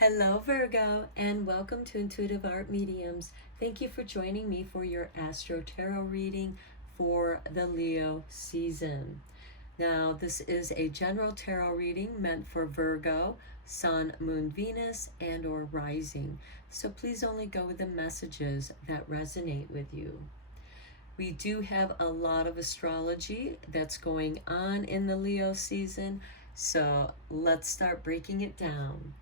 Hello, Virgo, and welcome to Intuitive Art Mediums. Thank you for joining me for your Astro-Tarot reading for the Leo season. Now, this is a general tarot reading meant for Virgo, Sun, Moon, Venus, and or Rising. So please only go with the messages that resonate with you. We do have a lot of astrology that's going on in the Leo season, so let's start breaking it down.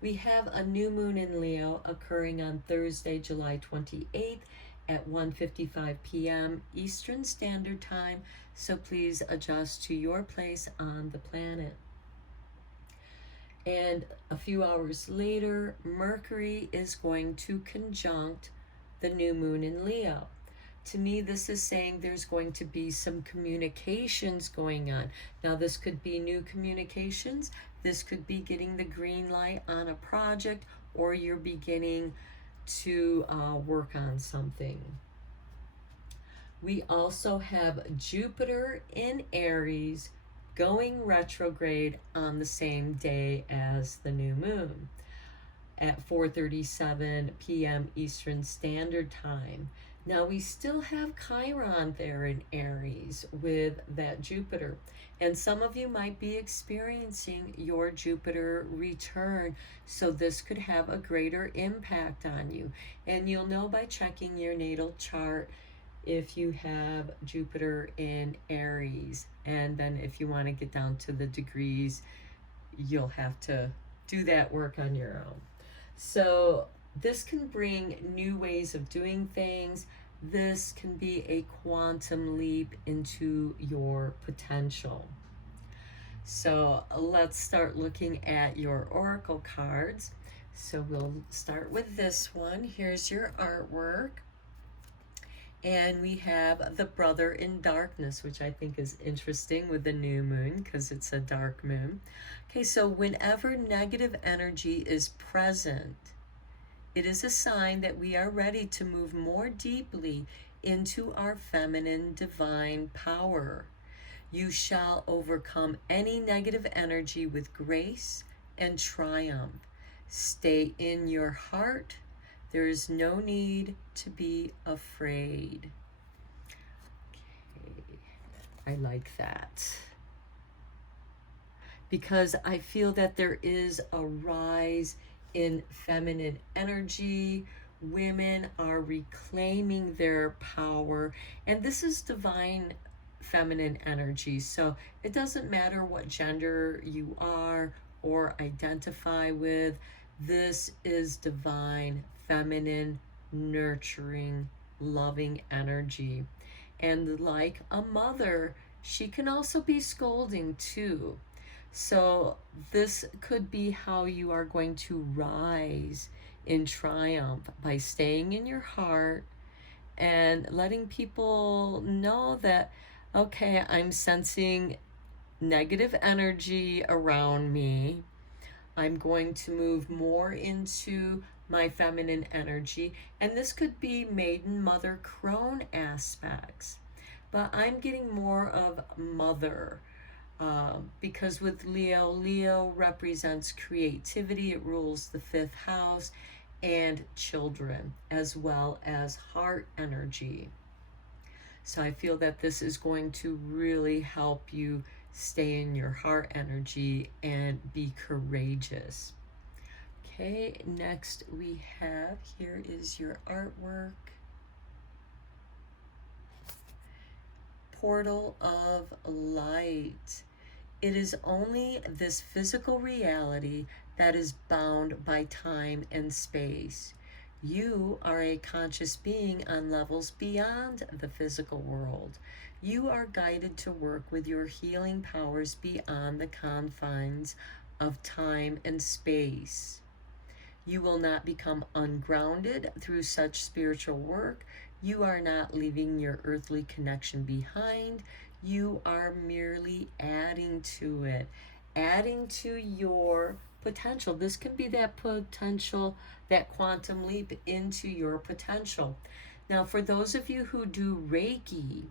We have a new moon in Leo occurring on Thursday, July 28th at 1:55 p.m. Eastern Standard Time, so please adjust to your place on the planet. And a few hours later, Mercury is going to conjunct the new moon in Leo. To me, this is saying there's going to be some communications going on. Now, this could be new communications. This could be getting the green light on a project, or you're beginning to work on something. We also have Jupiter in Aries going retrograde on the same day as the new moon at 4:37 p.m. Eastern Standard Time. Now we still have Chiron there in Aries with that Jupiter. And some of you might be experiencing your Jupiter return. So this could have a greater impact on you. And you'll know by checking your natal chart if you have Jupiter in Aries. And then if you want to get down to the degrees, you'll have to do that work on your own. So this can bring new ways of doing things. This can be a quantum leap into your potential. So let's start looking at your oracle cards. So we'll start with this one. Here's your artwork. And we have the brother in darkness, which I think is interesting with the new moon because it's a dark moon. Okay, so whenever negative energy is present, it is a sign that we are ready to move more deeply into our feminine divine power. You shall overcome any negative energy with grace and triumph. Stay in your heart. There is no need to be afraid. Okay, I like that. Because I feel that there is a rise in feminine energy. Women are reclaiming their power, and this is divine feminine energy. So it doesn't matter what gender you are or identify with. This is divine feminine, nurturing, loving energy. And like a mother, she can also be scolding too. So this could be how you are going to rise in triumph, by staying in your heart and letting people know that, okay, I'm sensing negative energy around me. I'm going to move more into my feminine energy. And this could be maiden, mother, crone aspects. But I'm getting more of mother. Because with Leo, Leo represents creativity. It rules the 5th house and children, as well as heart energy. So I feel that this is going to really help you stay in your heart energy and be courageous. Okay, next we have, here is your artwork. Portal of light. It is only this physical reality that is bound by time and space. You are a conscious being on levels beyond the physical world. You are guided to work with your healing powers beyond the confines of time and space. You will not become ungrounded through such spiritual work. You are not leaving your earthly connection behind. You are merely adding to it, adding to your potential. This can be that potential, that quantum leap into your potential. Now, for those of you who do Reiki,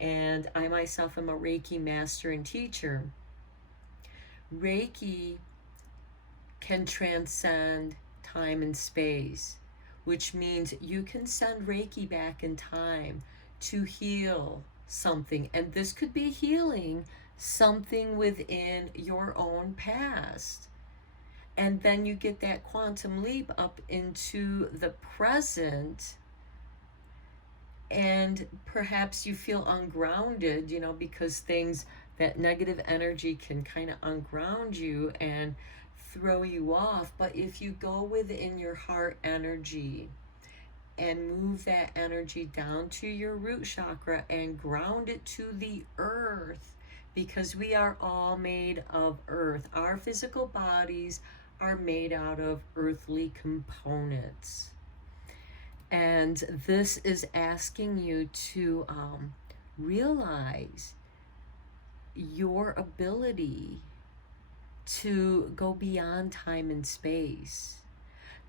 and I myself am a Reiki master and teacher, Reiki can transcend time and space, which means you can send Reiki back in time to heal something. And this could be healing something within your own past. And then you get that quantum leap up into the present, and perhaps you feel ungrounded, because things, that negative energy can kind of unground you and throw you off. But if you go within your heart energy and move that energy down to your root chakra and ground it to the earth, because we are all made of earth. Our physical bodies are made out of earthly components. And this is asking you to realize your ability to go beyond time and space.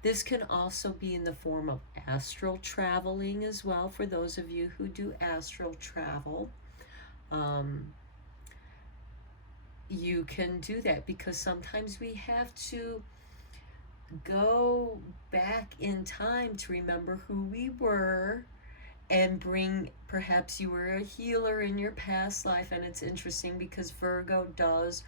This can also be in the form of astral traveling as well, for those of you who do astral travel. You can do that because sometimes we have to go back in time to remember who we were and bring, perhaps you were a healer in your past life. And it's interesting because Virgo does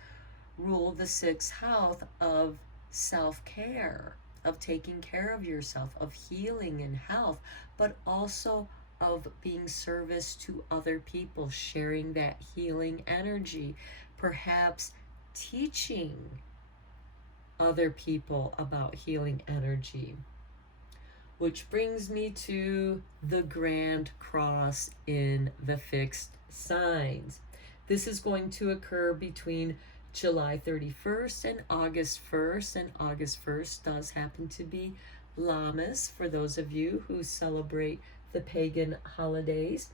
rule the 6th house of self-care, of taking care of yourself, of healing and health, but also of being service to other people, sharing that healing energy, perhaps teaching other people about healing energy. Which brings me to the Grand Cross in the fixed signs. This is going to occur between July 31st and August 1st, and August 1st does happen to be Lammas for those of you who celebrate the pagan holidays.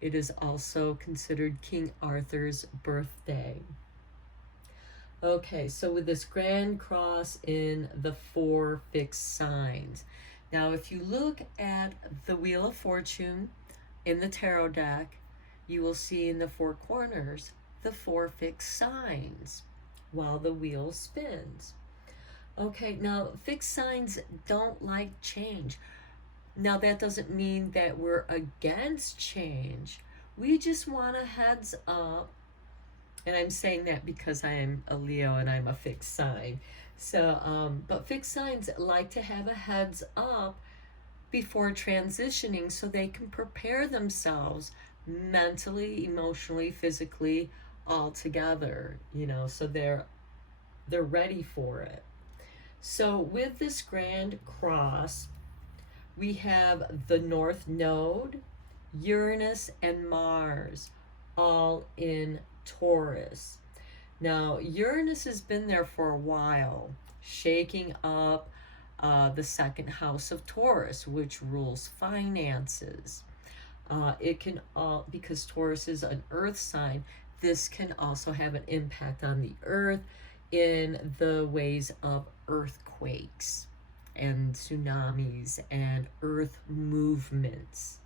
It is also considered King Arthur's birthday. Okay, so with this Grand Cross in the 4 fixed signs. Now, if you look at the Wheel of Fortune in the tarot deck, you will see in the 4 corners the 4 fixed signs while the wheel spins. Okay, now fixed signs don't like change. Now, that doesn't mean that we're against change. We just want a heads up. And I'm saying that because I am a Leo and I'm a fixed sign. So, but fixed signs like to have a heads up before transitioning so they can prepare themselves mentally, emotionally, physically, all together, so they're ready for it. So with this Grand Cross, we have the North Node, Uranus, and Mars, all in Taurus. Now, Uranus has been there for a while, shaking up the 2nd house of Taurus, which rules finances. It can, because Taurus is an earth sign, this can also have an impact on the earth in the ways of earthquakes and tsunamis and earth movements,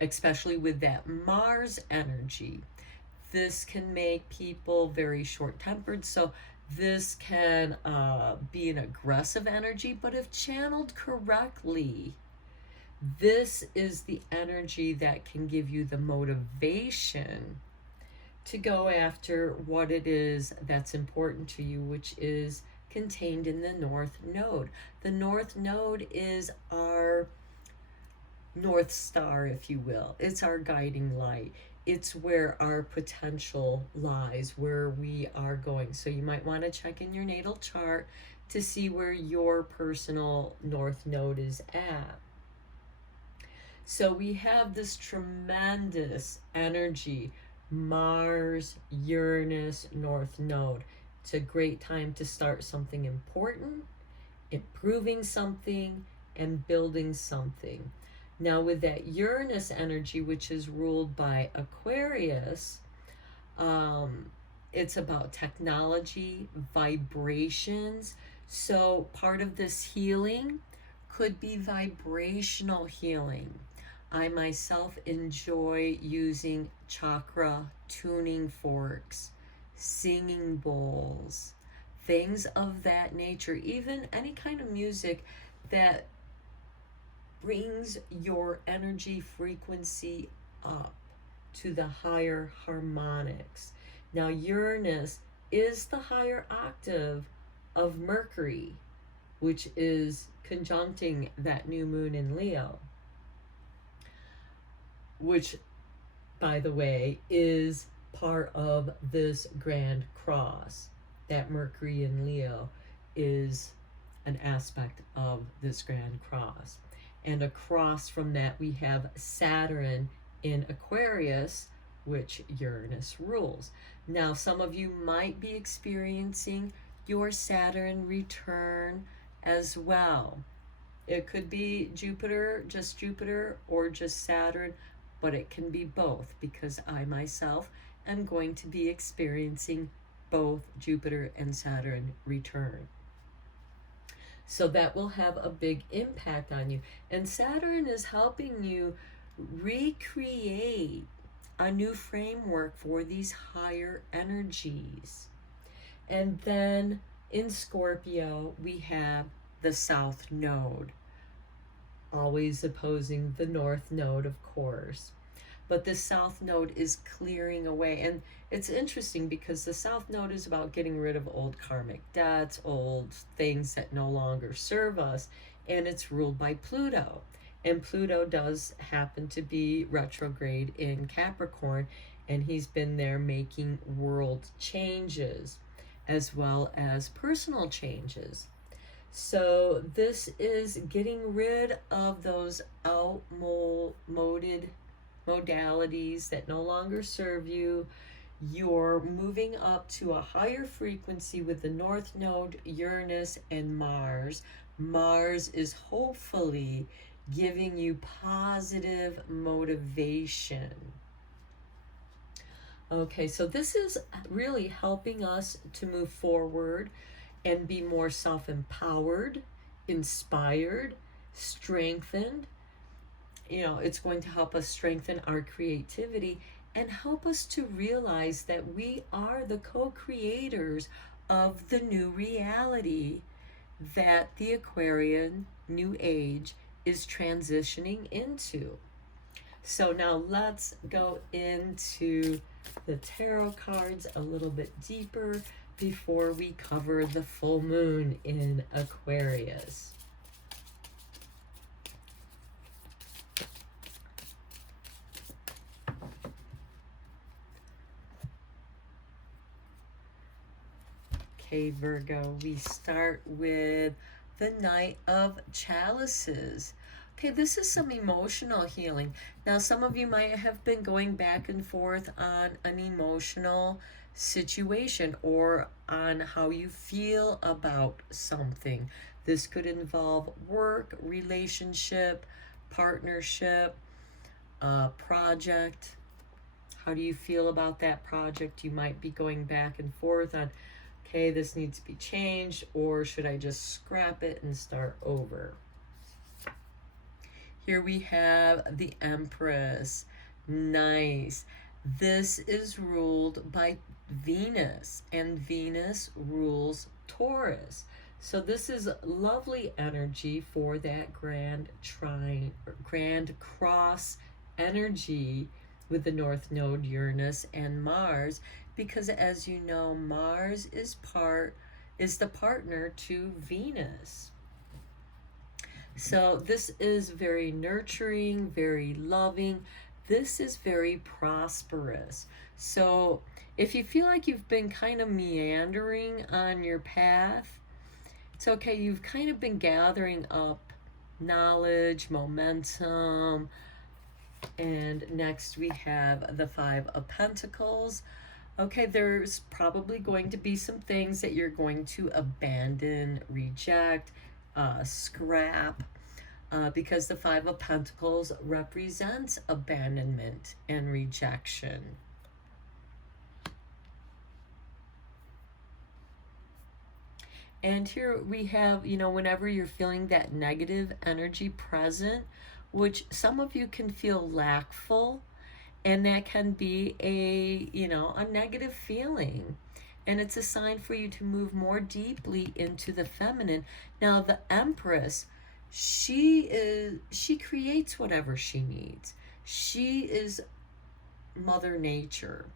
especially with that Mars energy. This can make people very short-tempered, so this can be an aggressive energy, but if channeled correctly, this is the energy that can give you the motivation to go after what it is that's important to you, which is contained in the North Node. The North Node is our North Star, if you will. It's our guiding light. It's where our potential lies, where we are going. So you might want to check in your natal chart to see where your personal North Node is at. So we have this tremendous energy, Mars, Uranus, North Node. It's a great time to start something important, improving something, and building something. Now with that Uranus energy, which is ruled by Aquarius, it's about technology, vibrations. So part of this healing could be vibrational healing. I myself enjoy using chakra tuning forks, singing bowls, things of that nature, even any kind of music that brings your energy frequency up to the higher harmonics. Now, Uranus is the higher octave of Mercury, which is conjuncting that new moon in Leo, which, by the way, is part of this grand cross. That Mercury in Leo is an aspect of this grand cross. And across from that, we have Saturn in Aquarius, which Uranus rules. Now, some of you might be experiencing your Saturn return as well. It could be Jupiter, or just Saturn, but it can be both, because I myself am going to be experiencing both Jupiter and Saturn return. So that will have a big impact on you. And Saturn is helping you recreate a new framework for these higher energies. And then in Scorpio, we have the South Node, always opposing the North Node, of course. But the South Node is clearing away. And it's interesting because the South Node is about getting rid of old karmic debts, old things that no longer serve us. And it's ruled by Pluto. And Pluto does happen to be retrograde in Capricorn. And he's been there making world changes as well as personal changes. So this is getting rid of those outmoded modalities that no longer serve you. You're moving up to a higher frequency with the North Node, Uranus, and Mars. Mars is hopefully giving you positive motivation. Okay, so this is really helping us to move forward and be more self-empowered, inspired, strengthened. You know, it's going to help us strengthen our creativity and help us to realize that we are the co-creators of the new reality that the Aquarian New Age is transitioning into. So now let's go into the tarot cards a little bit deeper before we cover the full moon in Aquarius. Okay, Virgo, we start with the Knight of Chalices. Okay, this is some emotional healing. Now, some of you might have been going back and forth on an emotional situation or on how you feel about something. This could involve work, relationship, partnership, project. How do you feel about that project? You might be going back and forth on, okay, this needs to be changed, or should I just scrap it and start over? Here we have the Empress. Nice. This is ruled by Venus, and Venus rules Taurus. So this is lovely energy for that grand cross energy with the North Node, Uranus, and Mars, because as you know, Mars is the partner to Venus. So this is very nurturing, very loving. This is very prosperous. So if you feel like you've been kind of meandering on your path, it's okay. You've kind of been gathering up knowledge, momentum. And next we have the Five of Pentacles. Okay, there's probably going to be some things that you're going to abandon, reject, scrap, because the Five of Pentacles represents abandonment and rejection. And here we have, whenever you're feeling that negative energy present, which some of you can feel lackful, and that can be a negative feeling. And it's a sign for you to move more deeply into the feminine. Now, the Empress, she creates whatever she needs. She is Mother Nature.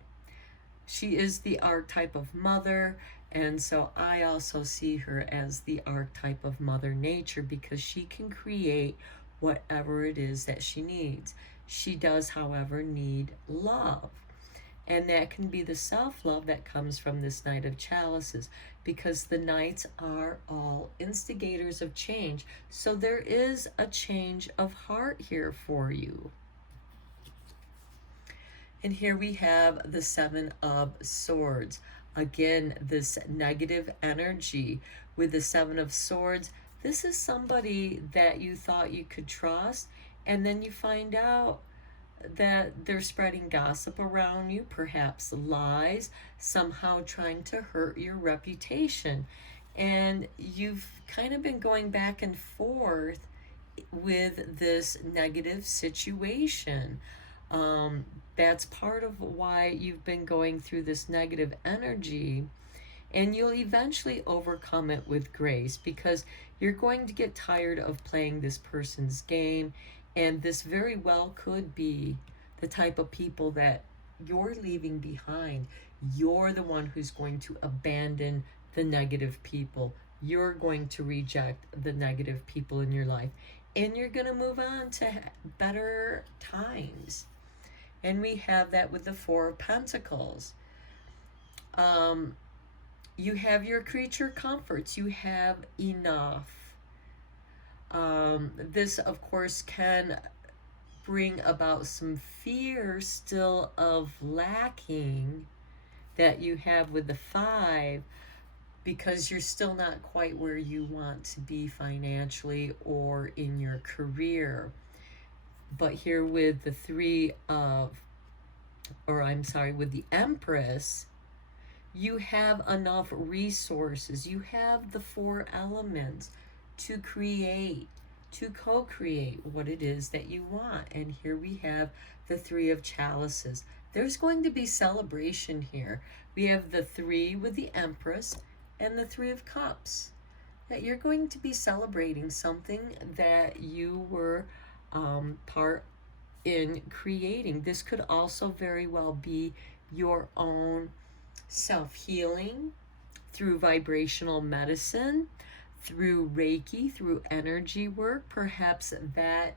She is the archetype of mother, and so I also see her as the archetype of Mother Nature because she can create whatever it is that she needs. She does, however, need love. And that can be the self-love that comes from this Knight of Chalices, because the Knights are all instigators of change. So there is a change of heart here for you. And here we have the Seven of Swords. Again, this negative energy with the Seven of Swords. This is somebody that you thought you could trust, and then you find out that they're spreading gossip around you, perhaps lies, somehow trying to hurt your reputation. And you've kind of been going back and forth with this negative situation. That's part of why you've been going through this negative energy, and you'll eventually overcome it with grace, because you're going to get tired of playing this person's game, and this very well could be the type of people that you're leaving behind. You're the one who's going to abandon the negative people. You're going to reject the negative people in your life, and you're going to move on to better times. And we have that with the Four of Pentacles. You have your creature comforts. You have enough. This, of course, can bring about some fear still of lacking that you have with the Five, because you're still not quite where you want to be financially or in your career. But here with the with the Empress, you have enough resources. You have the four elements to create, to co-create what it is that you want. And here we have the Three of Chalices. There's going to be celebration here. We have the Three with the Empress and the Three of Cups. That you're going to be celebrating something that you were part in creating. This could also very well be your own self-healing through vibrational medicine, through Reiki, through energy work. Perhaps that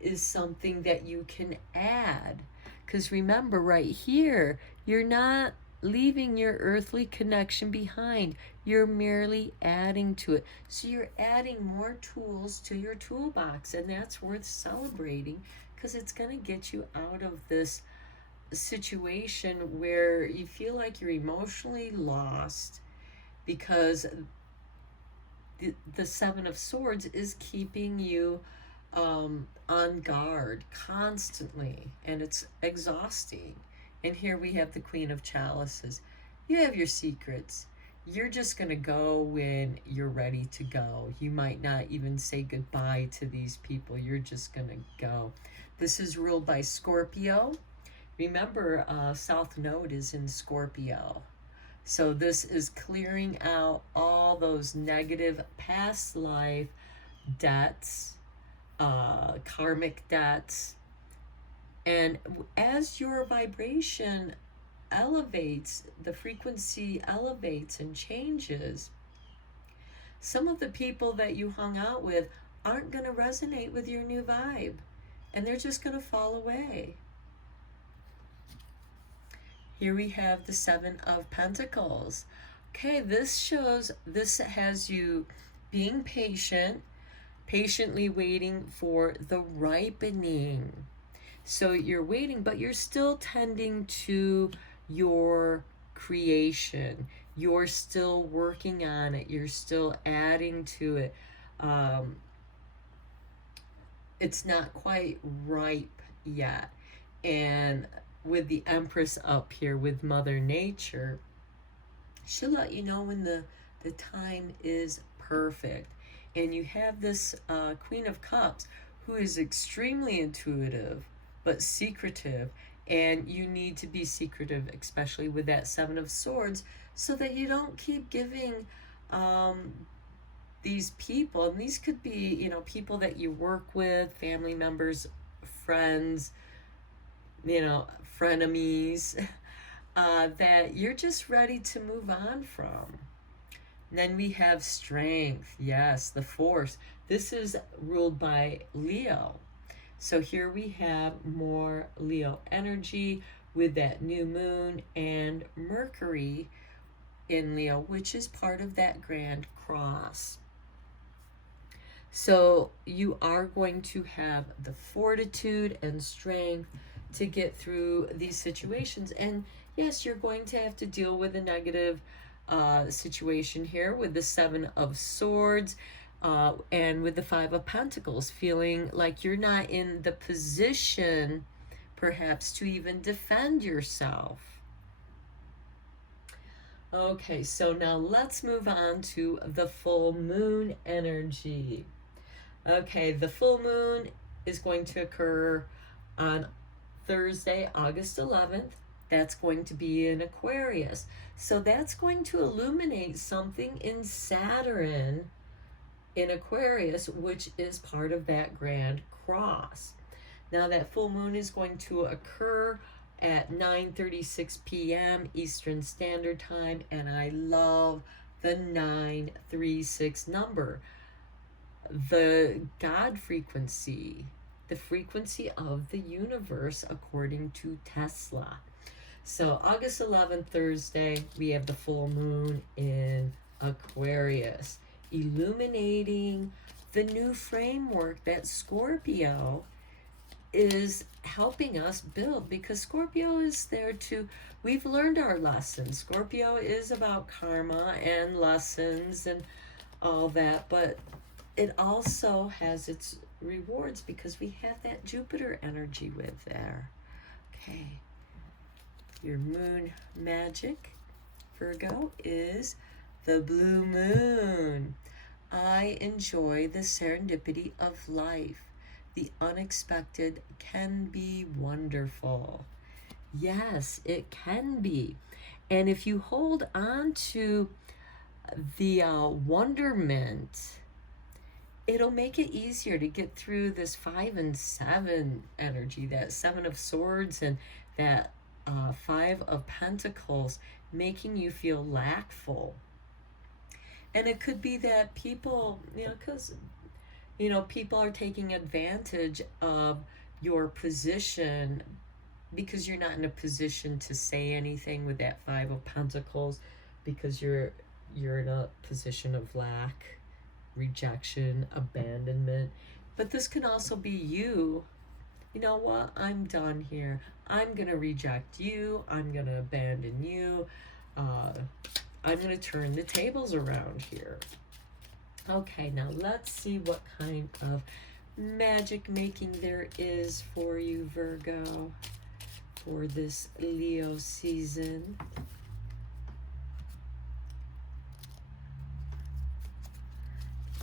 is something that you can add. Because remember, right here, you're not leaving your earthly connection behind. You're merely adding to it. So you're adding more tools to your toolbox, and that's worth celebrating, because it's going to get you out of this situation where you feel like you're emotionally lost, because the Seven of Swords is keeping you on guard constantly, and it's exhausting. And here we have the Queen of Chalices. You have your secrets. You're just going to go when you're ready to go. You might not even say goodbye to these people. You're just going to go. This is ruled by Scorpio. Remember, South Node is in Scorpio. So this is clearing out all those negative past life debts, karmic debts. And as your vibration elevates, the frequency elevates and changes, some of the people that you hung out with aren't going to resonate with your new vibe, and they're just going to fall away. Here we have the Seven of Pentacles. Okay, this has you being patient, patiently waiting for the ripening. So you're waiting, but you're still tending to your creation. You're still working on it. You're still adding to it. It's not quite ripe yet. And with the Empress up here with Mother Nature, she'll let you know when the time is perfect. And you have this Queen of Cups, who is extremely intuitive, but secretive, And you need to be secretive, especially with that Seven of Swords, so that you don't keep giving these people, and these could be, you know, people that you work with, family members, friends, you know, frenemies, that you're just ready to move on from. And then we have Strength. Yes, the Force. This is ruled by Leo. So here we have more Leo energy with that new moon and Mercury in Leo, which is part of that Grand Cross. So you are going to have the fortitude and strength to get through these situations. And yes, you're going to have to deal with a negative situation here with the Seven of Swords and with the Five of Pentacles, feeling like you're not in the position perhaps to even defend yourself. Okay, so now let's move on to the full moon energy. Okay, the full moon is going to occur on Thursday, August 11th. That's going to be in Aquarius. So that's going to illuminate something in Saturn in Aquarius, which is part of that Grand Cross. Now that full moon is going to occur at 9:36 p.m. Eastern Standard Time, and I love the 936 number. The God frequency, the frequency of the universe according to Tesla. So August 11th, Thursday, we have the full moon in Aquarius, illuminating the new framework that Scorpio is helping us build, because Scorpio is there to, we've learned our lessons. Scorpio is about karma and lessons and all that, but it also has its rewards because we have that Jupiter energy with there. Okay. Your moon magic, Virgo, is the blue moon. I enjoy the serendipity of life. The unexpected can be wonderful. Yes, it can be. And if you hold on to the wonderment, it'll make it easier to get through this 5 and 7 energy, that Seven of Swords and that Five of Pentacles, making you feel lackful. And it could be that people, you know, because, you know, people are taking advantage of your position because you're not in a position to say anything with that Five of Pentacles, because you're in a position of lack, rejection, abandonment. But this can also be you. You know what? I'm done here. I'm going to reject you. I'm going to abandon you. I'm going to turn the tables around here. Okay, now let's see what kind of magic making there is for you, Virgo, for this Leo season.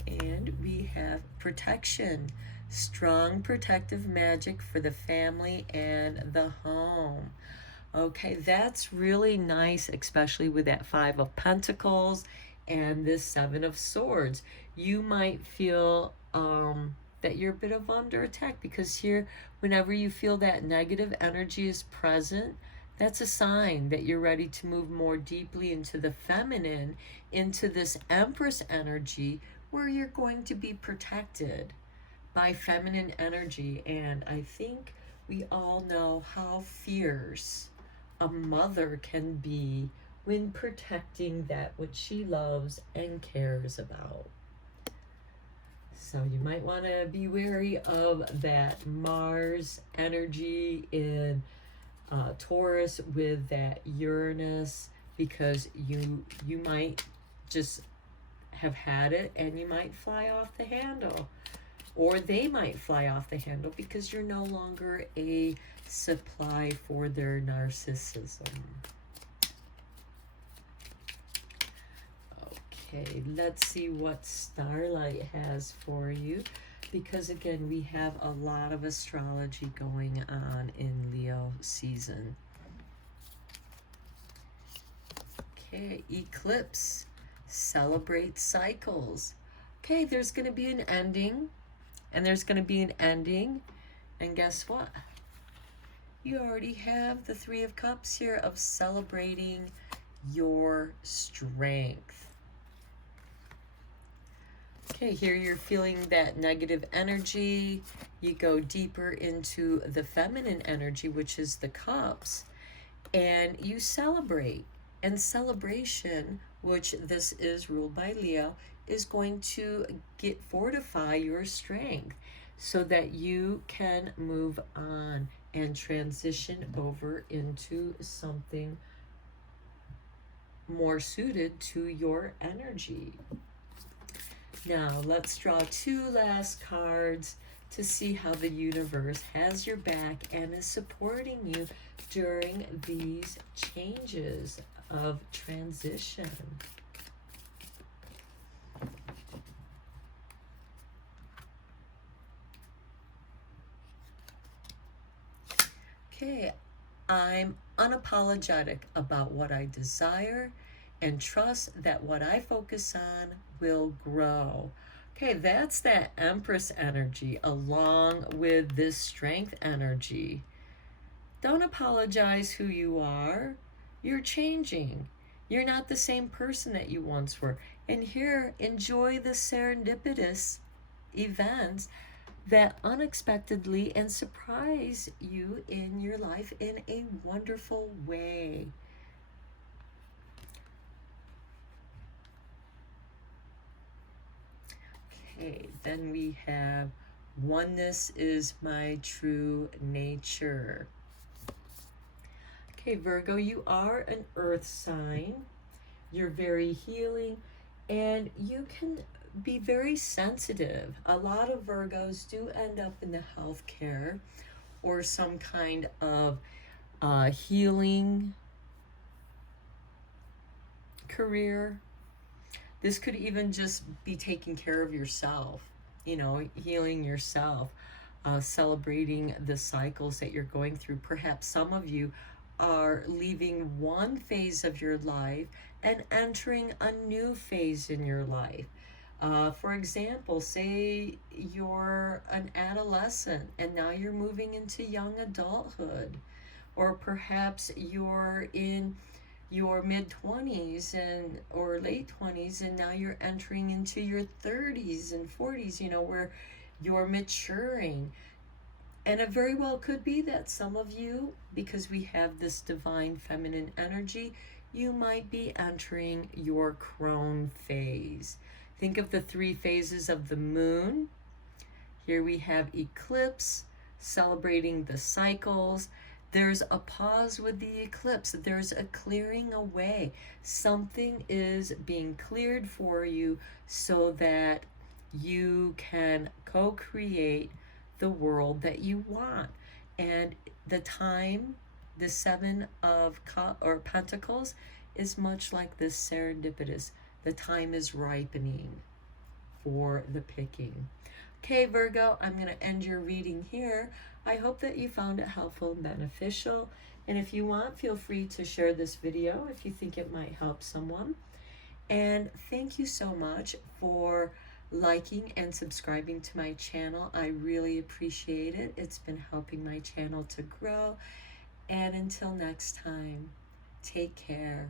And we have protection. Strong protective magic for the family and the home. Okay, that's really nice, especially with that Five of Pentacles and this Seven of Swords. You might feel that you're a bit of under attack, because here, whenever you feel that negative energy is present, that's a sign that you're ready to move more deeply into the feminine, into this Empress energy, where you're going to be protected by feminine energy. And I think we all know how fierce a mother can be when protecting that which she loves and cares about. So you might want to be wary of that Mars energy in Taurus with that Uranus, because you might just have had it and you might fly off the handle, or they might fly off the handle because you're no longer a supply for their narcissism. Okay, let's see what Starlight has for you. because again, we have a lot of astrology going on in Leo season. Okay, eclipse, celebrate cycles. Okay, there's going to be an ending, and there's going to be an ending, and guess what? You already have the Three of Cups here of celebrating your strength. Okay, here you're feeling that negative energy. You go deeper into the feminine energy, which is the cups, and you celebrate. And celebration, which this is ruled by Leo, is going to fortify your strength so that you can move on and transition over into something more suited to your energy. Now, let's draw two last cards to see how the universe has your back and is supporting you during these changes of transition. Okay, I'm unapologetic about what I desire and trust that what I focus on will grow. Okay, that's that Empress energy along with this strength energy. Don't apologize who you are. You're changing. You're not the same person that you once were. And here, enjoy the serendipitous events that unexpectedly and surprise you in your life in a wonderful way. Okay, then we have oneness is my true nature. Okay, Virgo, you are an earth sign. You're very healing, and you can be very sensitive. A lot of Virgos do end up in the healthcare or some kind of healing career. This could even just be taking care of yourself, you know, healing yourself, celebrating the cycles that you're going through. Perhaps some of you are leaving one phase of your life and entering a new phase in your life. For example, say you're an adolescent and now you're moving into young adulthood, or perhaps you're in your mid-20s and or late 20s and now you're entering into your 30s and 40s, you know, where you're maturing. And it very well could be that some of you, because we have this divine feminine energy, you might be entering your crone phase. Think of the three phases of the moon. Here we have eclipse, celebrating the cycles. There's a pause with the eclipse. There's a clearing away. Something is being cleared for you so that you can co-create the world that you want. And the time, the Seven of Pentacles, is much like this serendipitous. The time is ripening for the picking. Okay, Virgo, I'm going to end your reading here. I hope that you found it helpful and beneficial. And if you want, feel free to share this video if you think it might help someone. And thank you so much for liking and subscribing to my channel. I really appreciate it. It's been helping my channel to grow. And until next time, take care.